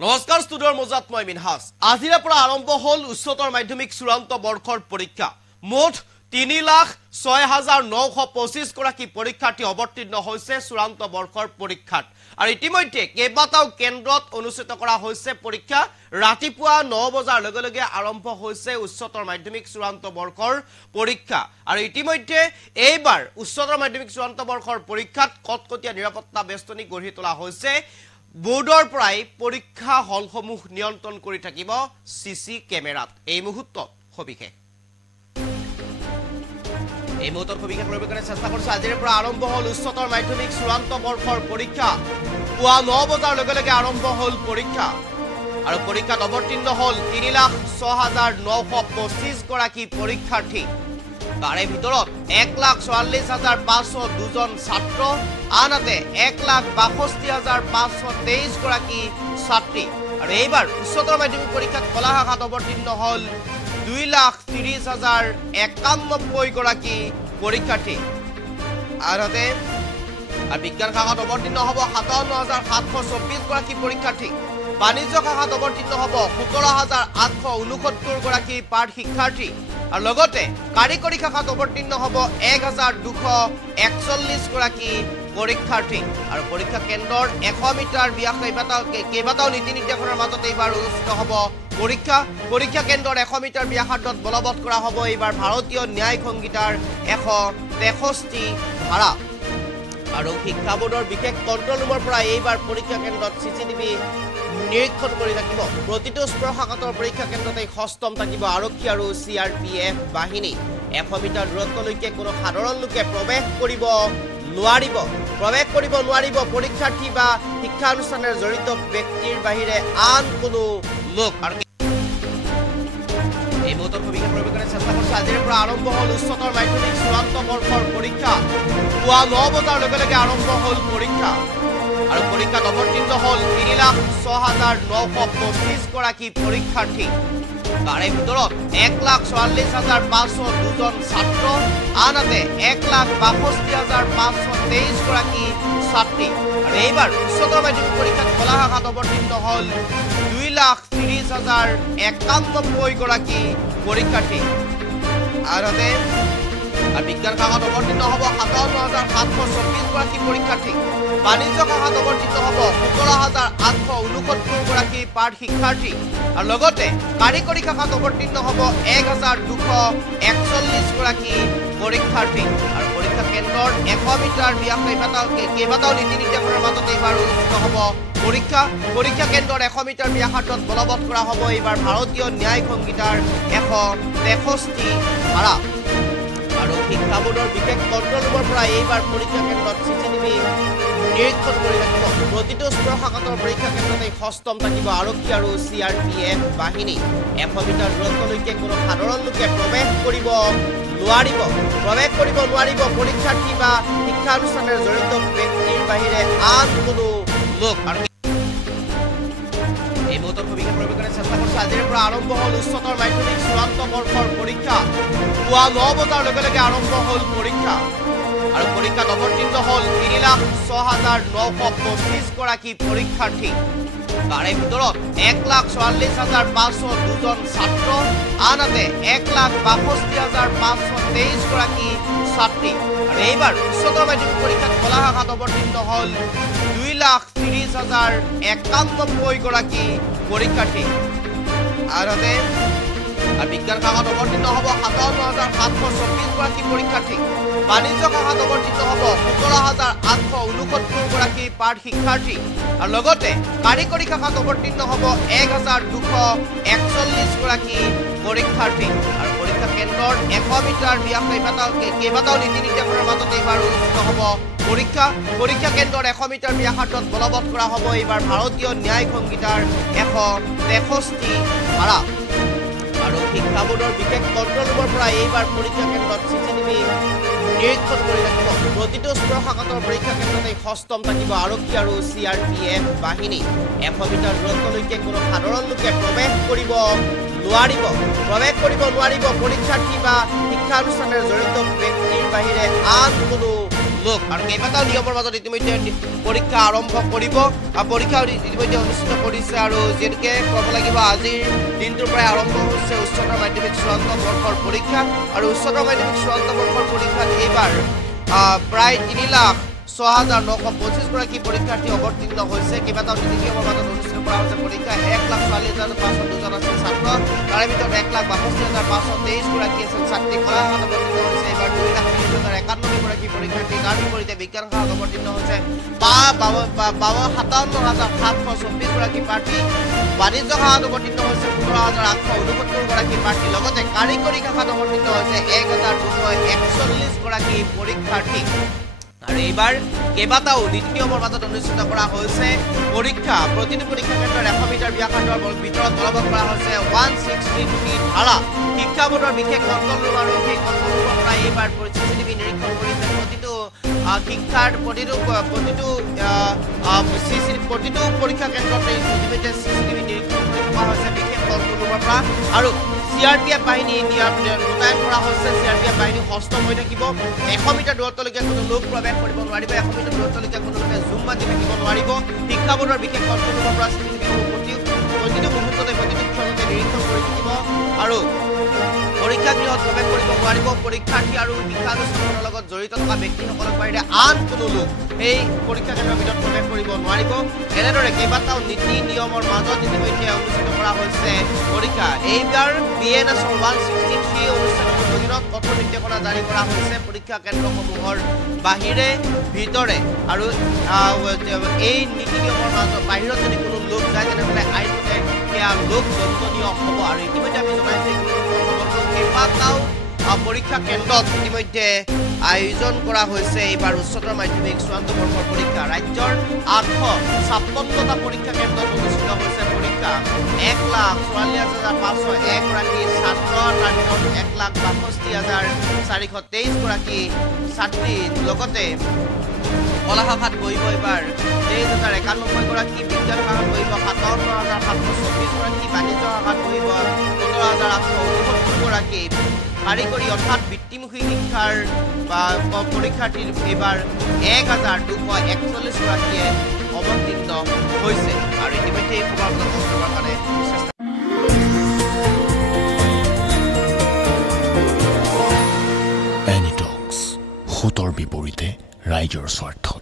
নমস্কাৰ ষ্টুডিঅ'ৰ মজাত মই মিনহাজ আজিৰে পৰা আৰম্ভ হ'ল উচ্চতৰ মাধ্যমিক চূড়ান্ত বৰ্ষৰ পৰীক্ষা মুঠ ৩,০৬,৯২৫ গৰাকী পৰীক্ষাৰ্থী অৱতীৰ্ণ হৈছে চূড়ান্ত বৰ্ষৰ পৰীক্ষাত আৰু ইতিমধ্যে কেইবাটাও কেন্দ্ৰত অনুষ্ঠিত কৰা হৈছে পৰীক্ষা ৰাতিপুৱা ৯ বজাৰ লগে লগে আৰম্ভ হৈছে উচ্চতৰ মাধ্যমিক চূড়ান্ত বৰ্ষৰ পৰীক্ষা আৰু ইতিমধ্যে এইবাৰ উচ্চতৰ মাধ্যমিক চূড়ান্ত বৰ্ষৰ পৰীক্ষাত কটকটীয়া নিৰাপত্তা বেষ্টনী গঢ়ি তোলা হৈছে বোৰ্ডৰ পৰাই পৰীক্ষা হলসমূহ নিয়ন্ত্ৰণ কৰি থাকিব সিসি কেমেৰাত এই মুহূৰ্তত সবিশেষ কৰিবলৈ চেষ্টা কৰিছে আজিৰ পৰা আৰম্ভ হ'ল উচ্চতৰ মাধ্যমিক চূড়ান্ত বৰ্ষৰ পৰীক্ষা পুৱা ৯ বজাৰ লগে লগে আৰম্ভ হ'ল পৰীক্ষা আৰু পৰীক্ষাত অৱতীৰ্ণ হ'ল ৩,০৬,৯২৫ গৰাকী পৰীক্ষাৰ্থী তাৰে ভিতৰত ১,৪৪,৫০২ জন ছাত্ৰ আনহাতে ১,৬২,৫২৩ গৰাকী ছাত্ৰী আৰু এইবাৰ উচ্চতৰ মাধ্যমিক পৰীক্ষাত কলা শাখাত অৱতীৰ্ণ হ'ল ২,৩০,০৯১ গৰাকী পৰীক্ষাৰ্থী আনহাতে বিজ্ঞান শাখাত অৱতীৰ্ণ হ'ব ৫৭,৭২৪ গৰাকী পৰীক্ষাৰ্থী বাণিজ্য শাখাত অৱতীৰ্ণ হ'ব ১৭,৮৬৯ গৰাকী পাঠ শিক্ষাৰ্থী আৰু লগতে কাৰিকৰী শাখাত অৱতীৰ্ণ হ'ব ১,২৪১ গৰাকী পৰীক্ষাৰ্থী আৰু পৰীক্ষা কেন্দ্ৰৰ ১০০ মিটাৰ ব্যাস কেইবাটাও নীতি নিৰ্দেশনাৰ মাজতে এইবাৰ অনুষ্ঠিত হ'ব পৰীক্ষা কেন্দ্ৰৰ ১০০ মিটাৰ ব্যাসাৰ্ধত বলবৎ কৰা হ'ব এইবাৰ ভাৰতীয় ন্যায়িক সংহিতাৰ ১৬৩ ধাৰা আৰু শিক্ষা বোৰ্ডৰ বিশেষ কণ্ট্ৰল ৰুমৰ পৰা এইবাৰ পৰীক্ষা কেন্দ্ৰত চিচিটিভি নিৰীক্ষণ কৰি থাকিব প্ৰতিটো স্পৰ্শকাতৰ পৰীক্ষা কেন্দ্ৰতে সষ্টম থাকিব আৰক্ষী আৰু CRPF বাহিনী ১০০ মিটাৰ দূৰত্বলৈকে কোনো সাধাৰণ লোকে প্ৰৱেশ কৰিব নোৱাৰিব পৰীক্ষাৰ্থী বা শিক্ষানুষ্ঠানৰ জড়িত ব্যক্তিৰ বাহিৰে আন কোনো লোক আৰু এই মুহূৰ্তত সবিশেষ কৰিবলৈ চেষ্টা কৰিছে আজিৰ পৰা আৰম্ভ হ'ল উচ্চতৰ মাধ্যমিক চূড়ান্ত বৰ্ষৰ পৰীক্ষা পুৱা ৯ বজাৰ লগে লগে আৰম্ভ হ'ল পৰীক্ষা আৰু পৰীক্ষাত অৱতীৰ্ণ হ'ল ৩,০৬,৯২৫ গৰাকী পৰীক্ষাৰ্থী তাৰে ভিতৰত ১,৪৪,৫০২ জন ছাত্ৰ আনহাতে ১,৬২,৫২৩ গৰাকী ছাত্ৰী আৰু এইবাৰ উচ্চতৰ মাধ্যমিক পৰীক্ষাত কলা শাখাত অৱতীৰ্ণ হ'ল ২,৩০,০৯১ গৰাকী পৰীক্ষাৰ্থী আনহাতে বিজ্ঞান শাখাত অৱতীৰ্ণ হ'ব ৫৭,৭২৪ গৰাকী পৰীক্ষাৰ্থী বাণিজ্য শাখাত অৱতীৰ্ণ হ'ব ১৭,৮৬৯ গৰাকী পাঠ শিক্ষাৰ্থী আৰু লগতে কাৰিকৰী শাখাত অৱতীৰ্ণ হ'ব ১,২৪১ গৰাকী পৰীক্ষাৰ্থী আৰু পৰীক্ষা কেন্দ্ৰৰ ১০০ মিটাৰ ব্যাস কেইবাটাও নীতি নিৰ্দেশনাৰ মাজতে এইবাৰ অনুষ্ঠিত হ'ব পৰীক্ষা কেন্দ্ৰৰ ১০০ মিটাৰ ব্যাসাৰ্ধত বলবৎ কৰা হ'ব এইবাৰ ভাৰতীয় ন্যায়িক সংহিতাৰ ১৬৩ ধাৰা আৰু শিক্ষা বোৰ্ডৰ বিশেষ কণ্ট্ৰল ৰুমৰ পৰা এইবাৰ পৰীক্ষা কেন্দ্ৰত চিচিটিভি নিৰীক্ষণ কৰি থাকিব প্ৰতিটো স্পৰ্শকাতৰ পৰীক্ষা কেন্দ্ৰতে সষ্টম থাকিব আৰক্ষী আৰু CRPF বাহিনী ১০০ মিটাৰ দূৰত্বলৈকে কোনো সাধাৰণ লোকে প্ৰৱেশ কৰিব নোৱাৰিব পৰীক্ষাৰ্থী বা শিক্ষানুষ্ঠানৰ জড়িত ব্যক্তিৰ বাহিৰে আন কোনো লোক আৰু এই মুহূৰ্তত সবিশেষ কৰিবলৈ চেষ্টা কৰিছে আজিৰ পৰা আৰম্ভ হ'ল উচ্চতৰ মাধ্যমিক চূড়ান্ত বৰ্ষৰ পৰীক্ষা পুৱা ৯ বজাৰ লগে লগে আৰম্ভ হ'ল পৰীক্ষা আৰু পৰীক্ষাত অৱতীৰ্ণ হ'ল ৩,০৬,৯২৫ গৰাকী পৰীক্ষাৰ্থী তাৰে ভিতৰত ১,৪৪,৫০২ জন ছাত্ৰ আনহাতে ১,৬২,৫২৩ গৰাকী ছাত্ৰী আৰু এইবাৰ উচ্চতৰ মাধ্যমিক পৰীক্ষাত কলা শাখাত অৱতীৰ্ণ হ'ল ২,৩০,০৯১ গৰাকী পৰীক্ষাৰ্থী আনহাতে বিজ্ঞান শাখাত অৱতীৰ্ণ হ'ব ৫৭,৭২৪ গৰাকী পৰীক্ষাৰ্থী বাণিজ্য শাখাত অৱতীৰ্ণ হ'ব ১৭,৮৬৯ গৰাকী পাঠ শিক্ষাৰ্থী আৰু লগতে কাৰিকৰী শাখাত অৱতীৰ্ণ হ'ব ১,২৪১ গৰাকী পৰীক্ষাৰ্থী আৰু পৰীক্ষা কেন্দ্ৰৰ ১০০ মিটাৰ ব্যাস কেইবাটাও নীতি নিৰ্দেশনাৰ মাজতে এইবাৰ অনুষ্ঠিত হ'ব পৰীক্ষা কেন্দ্ৰৰ ১০০ মিটাৰ ব্যাসাৰ্ধত বলবৎ কৰা হ'ব এইবাৰ ভাৰতীয় ন্যায়িক সংহিতাৰ ১৬৩ ধাৰা আৰু শিক্ষা বোৰ্ডৰ বিশেষ কণ্ট্ৰল ৰুমৰ পৰা এইবাৰ পৰীক্ষা কেন্দ্ৰত চিচিটিভি নিৰীক্ষণ কৰি থাকিব প্ৰতিটো স্পৰ্শকাতৰ পৰীক্ষা কেন্দ্ৰতে সষ্টম থাকিব আৰক্ষী আৰু CRPF বাহিনী ১০০ মিটাৰ দূৰত্বলৈকে কোনো সাধাৰণ লোকে প্ৰৱেশ কৰিব নোৱাৰিব পৰীক্ষাৰ্থী বা শিক্ষানুষ্ঠানৰ জড়িত ব্যক্তিৰ বাহিৰে আন কোনো লোক আৰু কেইবাটাও নিয়মৰ মাজত ইতিমধ্যে পৰীক্ষা আৰম্ভ কৰিব পৰীক্ষা ইতিমধ্যে অনুষ্ঠিত কৰিছে আৰু যেনেকৈ ক'ব লাগিব আজিৰ দিনটোৰ পৰাই আৰম্ভ হৈছে উচ্চতৰ মাধ্যমিক চূড়ান্ত বৰ্ষৰ পৰীক্ষা আৰু উচ্চতৰ মাধ্যমিক চূড়ান্ত বৰ্ষৰ পৰীক্ষাত এইবাৰ প্ৰায় ৩,০৬,৯২৫ গৰাকী পৰীক্ষাৰ্থী অৱতীৰ্ণ হৈছে কেইবাটাও নীতি নিয়মৰ মাজত অনুষ্ঠিত কৰা হৈছে পৰীক্ষা ১,৪৪,৫০২জন আছিল ছাত্ৰ তাৰে ভিতৰত ১,৬২,৫২৩ গৰাকী আছিল ছাত্ৰী কলা শাখাত অৱতীৰ্ণ হৈছে এইবাৰ ২,৩০,৯১ গৰাকী পৰীক্ষাৰ্থী তাৰ বিপৰীতে বিজ্ঞান শাখাত অৱতীৰ্ণ হৈছে ৫৭,৭২৪ গৰাকী প্ৰাৰ্থী বাণিজ্য শাখাত অৱতীৰ্ণ হৈছে ১৫,৮৬৯ গৰাকী প্ৰাৰ্থী লগতে কাৰিকৰী শাখাত অৱতীৰ্ণ হৈছে ১,২৪১ গৰাকী পৰীক্ষাৰ্থী আৰু এইবাৰ কেইবাটাও নীতি নিয়মৰ মাজত অনুষ্ঠিত কৰা হৈছে পৰীক্ষা প্ৰতিটো পৰীক্ষা কেন্দ্ৰত ১০০ মিটাৰ ব্যাসাৰ্ধৰ ভিতৰত বলবৎ কৰা হৈছে 163 ধাৰা শিক্ষা বোৰ্ডৰ বিশেষ কণ্ট্ৰল ৰুম আৰু সেই কণ্ট্ৰল ৰুমৰ পৰা এইবাৰ চিচিটিভি নিৰীক্ষণ কৰিছে প্ৰতিটো শিক্ষাৰ প্ৰতিটো পৰীক্ষা কেন্দ্ৰতে ইতিমধ্যে চিচিটিভি নিৰীক্ষণ কৰি থকা হৈছে বিশেষ কণ্ট্ৰল ৰুমৰ পৰা আৰু CRPF বাহিনী মোতায়েন কৰা হৈছে CRPF বাহিনী সষ্টম হৈ থাকিব ১০০ মিটাৰ দূৰত্বলৈকে কোনো লোক প্ৰৱেশ কৰিব নোৱাৰিব ১০০ মিটাৰ দূৰত্বলৈকে কোনো লোকে জুম বাজি থাকিব নোৱাৰিব শিক্ষা বোৰ্ডৰ বিশেষ কণ্ট্ৰল ৰুমৰ পৰা প্ৰতিটো মুহূৰ্ততে প্ৰতিটো ক্ষণতে নিৰীক্ষণ কৰি থাকিব আৰু পৰীক্ষা গৃহত প্ৰৱেশ কৰিব নোৱাৰিব পৰীক্ষাৰ্থী আৰু শিক্ষানুষ্ঠানৰ লগত জড়িত থকা ব্যক্তিসকলক বাহিৰে আন কোনো লোক এই পৰীক্ষা কেন্দ্ৰৰ ভিতৰত প্ৰৱেশ কৰিব নোৱাৰিব এনেদৰে কেইবাটাও নীতি নিয়মৰ মাজত ইতিমধ্যে অনুষ্ঠিত কৰা হৈছে পৰীক্ষা এইবাৰ BNSৰ 163 অনুষ্ঠানৰ অধীনত কঠোৰ নিৰ্দেশনা জাৰি কৰা হৈছে পৰীক্ষা কেন্দ্ৰসমূহৰ বাহিৰে ভিতৰে আৰু এই নীতি নিয়মৰ মাজত বাহিৰত যদি কোনো লোক যায় তেনেহ'লে আইনমতে সেয়া লোক দণ্ডনীয় হ'ব আৰু ইতিমধ্যে আমি জনাইছোঁ কেইবাটাও পৰীক্ষা কেন্দ্ৰত ইতিমধ্যে আয়োজন কৰা হৈছে এইবাৰ উচ্চতৰ মাধ্যমিক চূড়ান্ত বৰ্ষৰ পৰীক্ষা ৰাজ্যৰ ৮৫৬টা পৰীক্ষা কেন্দ্ৰত অনুষ্ঠিত হৈছে পৰীক্ষা ১,৪৪,৫০১ গৰাকী ছাত্ৰ তাৰ ভিতৰত ১,৬২,৪২৩ গৰাকী ছাত্ৰী লগতে কলা শাখাত বহিব এইবাৰ ২৩,০৯১ গৰাকী বিজ্ঞান শাখাত বহিব ৫৭,৭২৪ গৰাকী বাণিজ্য শাখাত বহিব ১৫,৮৬৯ গৰাকী কাৰিকৰী অৰ্থাৎ বৃত্তিমুখী শিক্ষাৰ পৰীক্ষাৰ্থীৰ এইবাৰ ১,২৪১ গৰাকীয়ে অৱতীৰ্ণ হৈছে আৰু ইতিমধ্যে এই খবৰ আপোনালোকক জনাবৰ কাৰণে চেষ্টা এনিটক্স সোঁতৰ বিপৰীতে ৰাইজৰ স্বাৰ্থত